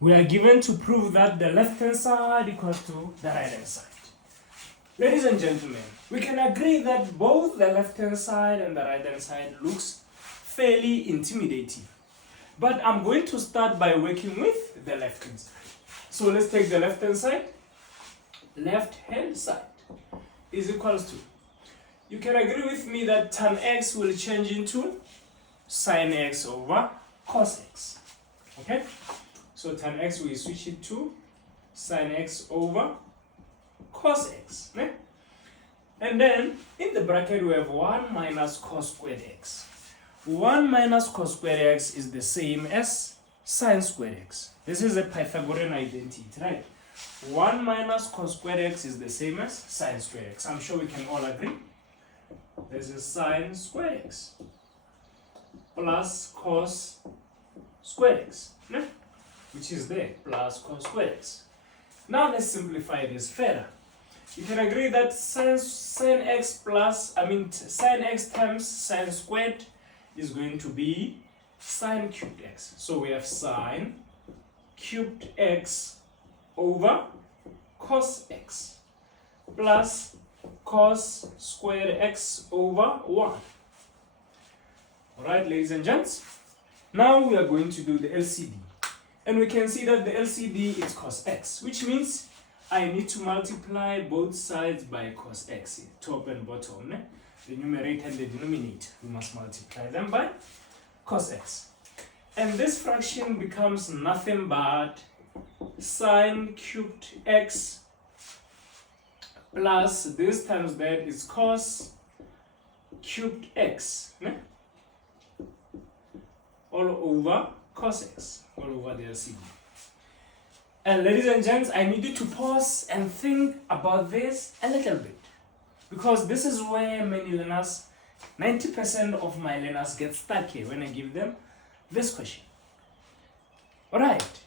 We are given to prove that the left hand side equals to the right hand side. Ladies and gentlemen, we can agree that both the left hand side and the right hand side looks fairly intimidating. But I'm going to start by working with the left hand side. So let's take the left hand side. Left hand side is equals to, you can agree with me that tan x will change into sin x over cos x. Okay? So tan x we switch it to sin x over cos x. Ne? And then in the bracket we have 1 minus cos squared x. 1 minus cos squared x is the same as sin squared x. This is a Pythagorean identity, right? 1 minus cos squared x is the same as sin squared x. I'm sure we can all agree. This is sin squared x plus cos squared x, ne? Which is there, plus cos squared x. Now let's simplify this further. You can agree that sin x times sin squared is going to be sin cubed x. So we have sin cubed x over cos x plus cos squared x over 1. Alright, ladies and gents. Now we are going to do the LCD. And we can see that the LCD is cos x, which means I need to multiply both sides by cos x, top and bottom. Ne? The numerator and the denominator, we must multiply them by cos x. And this fraction becomes nothing but sin cubed x plus this times that is cos cubed x, ne? All over cos x, all over the LCD. And ladies and gents, I need you to pause and think about this a little bit, because this is where many learners, 90% of my learners get stuck here when I give them this question. Alright,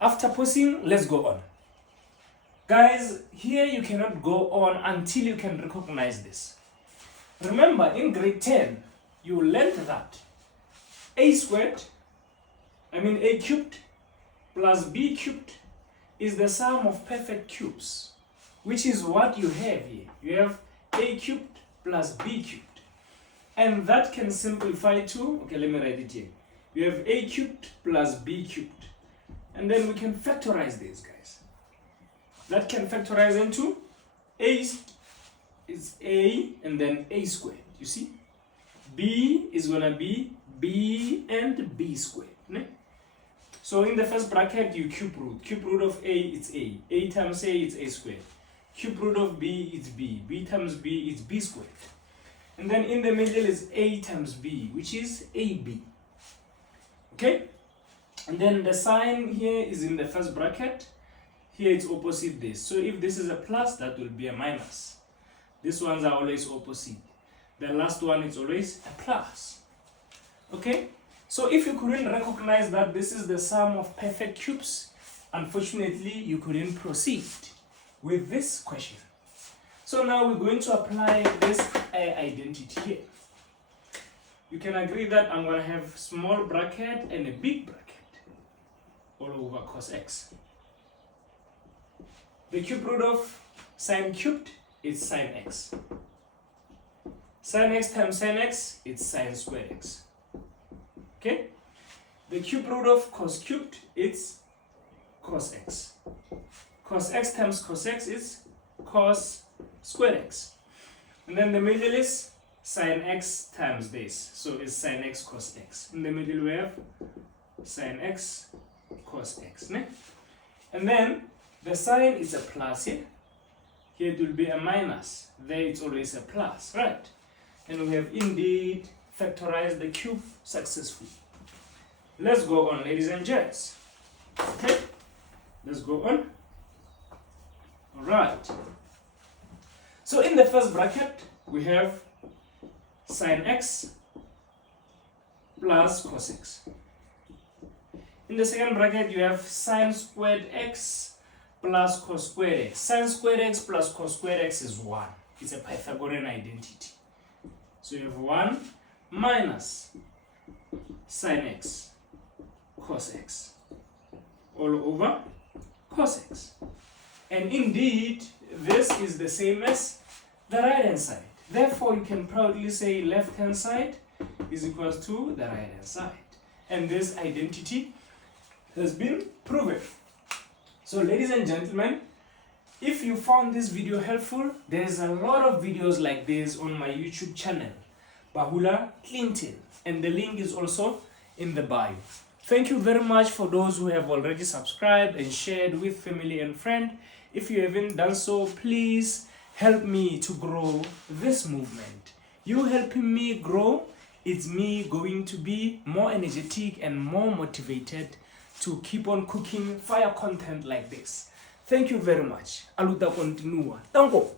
after pausing, let's go on. Guys, here you cannot go on until you can recognize this. Remember, in grade 10, you learned that a cubed plus b cubed is the sum of perfect cubes, which is what you have here. You have a cubed plus b cubed. And that can simplify to, okay, let me write it here. You have a cubed plus b cubed. And then we can factorize this, guys. That can factorize into a is a and then a squared, you see? B is going to be b and b squared. Ne? So in the first bracket, you cube root. Cube root of a, it's a. A times a, it's a squared. Cube root of b, it's b. B times b, it's b squared. And then in the middle is a times b, which is ab. Okay? And then the sign here is in the first bracket. Here it's opposite this. So if this is a plus, that will be a minus. These ones are always opposite. The last one is always a plus. Okay? So if you couldn't recognize that this is the sum of perfect cubes, unfortunately you couldn't proceed with this question. So now we're going to apply this identity here. You can agree that I'm going to have small bracket and a big bracket all over cos x. The cube root of sin cubed is sin x. Sin x times sin x is sin squared x. Okay? The cube root of cos cubed is cos x. Cos x times cos x is cos squared x. And then the middle is sin x times this. So it's sin x cos x. In the middle we have sin x cos x. Ne? And then the sign is a plus here. Here it will be a minus. There it's always a plus, right? And we have indeed factorized the cube successfully. Let's go on, ladies and gents. Okay? Let's go on. Alright. So in the first bracket, we have sin x plus cos x. In the second bracket, you have sin squared x plus cos squared x. Sin squared x plus cos squared x is 1. It's a Pythagorean identity. So you have 1 minus sin x cos x. all over cos x. And indeed, this is the same as the right hand side. Therefore, you can proudly say left hand side is equals to the right hand side. And this identity has been proven. So ladies and gentlemen, if you found this video helpful, there's a lot of videos like this on my YouTube channel, Bahula Clinton, and the link is also in the bio. Thank you very much for those who have already subscribed and shared with family and friend. If you haven't done so, please help me to grow this movement. You helping me grow, it's me going to be more energetic and more motivated to keep on cooking fire content like this. Thank you very much. Aluta continua. Tango.